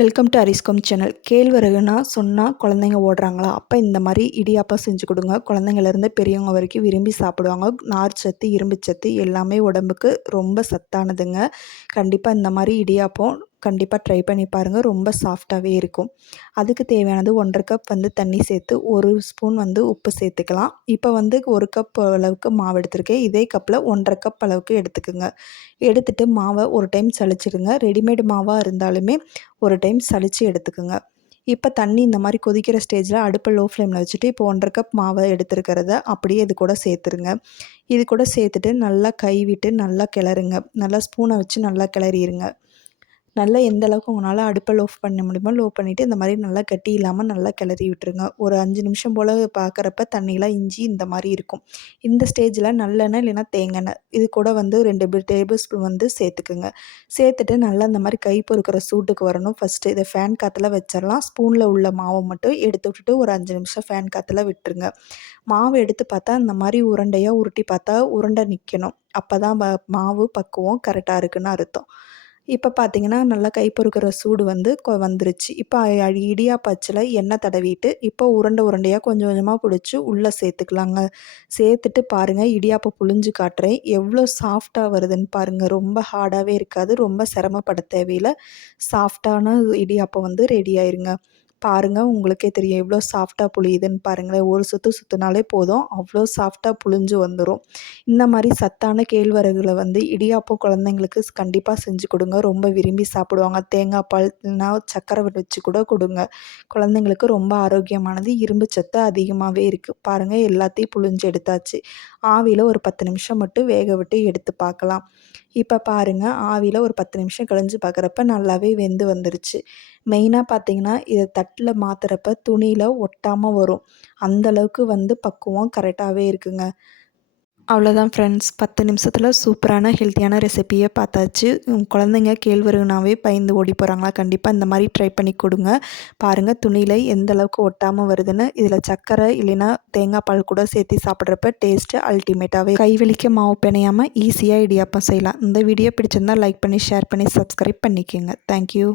Welcome to அரிஸ்காம் channel. கேழ்வரகுனா சொன்னால் குழந்தைங்க ஓடுறாங்களா? அப்போ இந்த மாதிரி இடியாப்பம் செஞ்சு கொடுங்க. குழந்தைங்கள்லேருந்து பெரியவங்க வரைக்கும் விரும்பி சாப்பிடுவாங்க. நார் சத்து, இரும்பு சத்து எல்லாமே உடம்புக்கு ரொம்ப சத்தானதுங்க. கண்டிப்பாக இந்த மாதிரி இடியாப்பம் கண்டிப்பாக ட்ரை பண்ணி பாருங்கள். ரொம்ப சாஃப்டாகவே இருக்கும். அதுக்கு தேவையானது 1 1/2 கப் தண்ணி சேர்த்து 1 ஸ்பூன் உப்பு சேர்த்துக்கலாம். இப்போ 1 கப் அளவுக்கு மாவு எடுத்திருக்கேன். இதே கப்பில் 1 1/2 கப் அளவுக்கு எடுத்துக்குங்க. எடுத்துட்டு மாவை ஒரு டைம் சலிச்சிடுங்க. ரெடிமேட் மாவாக இருந்தாலுமே ஒரு டைம் சலித்து எடுத்துக்குங்க. இப்போ தண்ணி இந்த மாதிரி கொதிக்கிற ஸ்டேஜில் அடுப்பை லோ ஃப்ளேமில் வச்சுட்டு இப்போ 1 1/2 கப் மாவை எடுத்துருக்கிறத அப்படியே இது கூட சேர்த்துருங்க. இது கூட சேர்த்துட்டு நல்லா கைவிட்டு நல்லா கிளறுங்க. நல்லா ஸ்பூனை வச்சு நல்லா கிளறிடுங்க. நல்லா எந்த அளவுக்கு உங்களால் அடுப்பை லோ பண்ண முடியுமோ லோ பண்ணிவிட்டு இந்த மாதிரி நல்லா கட்டி இல்லாமல் நல்லா கிளறி விட்டுருங்க. ஒரு 5 நிமிஷம் போல் பார்க்குறப்ப தண்ணியெலாம் இஞ்சி இந்த மாதிரி இருக்கும். இந்த ஸ்டேஜில் நல்லெண்ணெய் இல்லைன்னா தேங்காய் இது கூட 2 டேபிள் ஸ்பூன் சேர்த்துக்குங்க. சேர்த்துட்டு நல்லா இந்த மாதிரி கை பொறுக்கிற சூட்டுக்கு வரணும். ஃபஸ்ட்டு இதை ஃபேன் காற்றுல வச்சிடலாம். ஸ்பூனில் உள்ள மாவை மட்டும் எடுத்து விட்டுட்டு ஒரு 5 நிமிஷம் ஃபேன் காற்றுல விட்டுருங்க. மாவு எடுத்து பார்த்தா இந்த மாதிரி உருண்டையாக உருட்டி பார்த்தா உருண்டை நிற்கணும். அப்போ தான் மாவு பக்குவம் கரெக்டாக இருக்குதுன்னு அர்த்தம். இப்போ பார்த்தீங்கன்னா நல்லா கை பொறுக்கிற சூடு வந்துருச்சு. இப்போ இடியாப்ப அச்சில் எண்ணெய் தடவிட்டு இப்போ உருண்டையாக கொஞ்சம் கொஞ்சமாக பிடிச்சி உள்ளே சேர்த்துக்கலாங்க. சேர்த்துட்டு பாருங்கள், இடியாப்பம் புழிஞ்சு காட்டுறேன். எவ்வளோ சாஃப்டாக வருதுன்னு பாருங்கள். ரொம்ப ஹார்டாகவே இருக்காது. ரொம்ப சிரமப்பட தேவையில்லை. சாஃப்டான இடியாப்பம் ரெடி ஆயிருங்க. பாருங்கள், உங்களுக்கே தெரியும் எவ்வளோ சாஃப்டாக புளியுதுன்னு பாருங்களேன். ஒரு சுற்றினாலே போதும், அவ்வளோ சாஃப்டாக புளிஞ்சு வந்துடும். இந்த மாதிரி சத்தான கேழ்வரகுல இடியாப்பம் குழந்தைங்களுக்கு கண்டிப்பாக செஞ்சு கொடுங்க. ரொம்ப விரும்பி சாப்பிடுவாங்க. தேங்காய் பால் இல்லைனா சர்க்கரை வச்சு கூட கொடுங்க. குழந்தைங்களுக்கு ரொம்ப ஆரோக்கியமானது. இரும்பு சத்து அதிகமாகவே இருக்குது. பாருங்கள், எல்லாத்தையும் புளிஞ்சு எடுத்தாச்சு. ஆவியில் ஒரு 10 நிமிஷம் மட்டும் வேக விட்டு எடுத்து பார்க்கலாம். இப்போ பாருங்கள், ஆவியில் ஒரு 10 நிமிஷம் கழிஞ்சு பார்க்குறப்ப நல்லாவே வெந்து வந்துருச்சு. மெயினாக பார்த்தீங்கன்னா இதை தட்டில் மாற்றுறப்ப துணியில் ஒட்டாமல் வரும். அந்தளவுக்கு பக்குவம் கரெக்டாகவே இருக்குங்க. அவ்வளோதான் ஃப்ரெண்ட்ஸ், 10 நிமிஷத்தில் சூப்பரான ஹெல்த்தியான ரெசிப்பியை பார்த்தாச்சு. குழந்தைங்க கேழ்வரகுனாவே பயந்து ஓடி போகிறாங்களா? கண்டிப்பாக இந்த மாதிரி ட்ரை பண்ணி கொடுங்க. பாருங்கள், துணியில் எந்த அளவுக்கு ஒட்டாமல் வருதுன்னு. இதில் சர்க்கரை இல்லைன்னா தேங்காய் பால் கூட சேர்த்து சாப்பிட்றப்ப டேஸ்ட்டு அல்டிமேட்டாகவே. கைவலிக்க மாவு பிணையாமல் ஈஸியாக இடியாப்பம் செய்யலாம். இந்த வீடியோ பிடிச்சிருந்தால் லைக் பண்ணி, ஷேர் பண்ணி, சப்ஸ்கிரைப் பண்ணிக்கோங்க. தேங்க்யூ.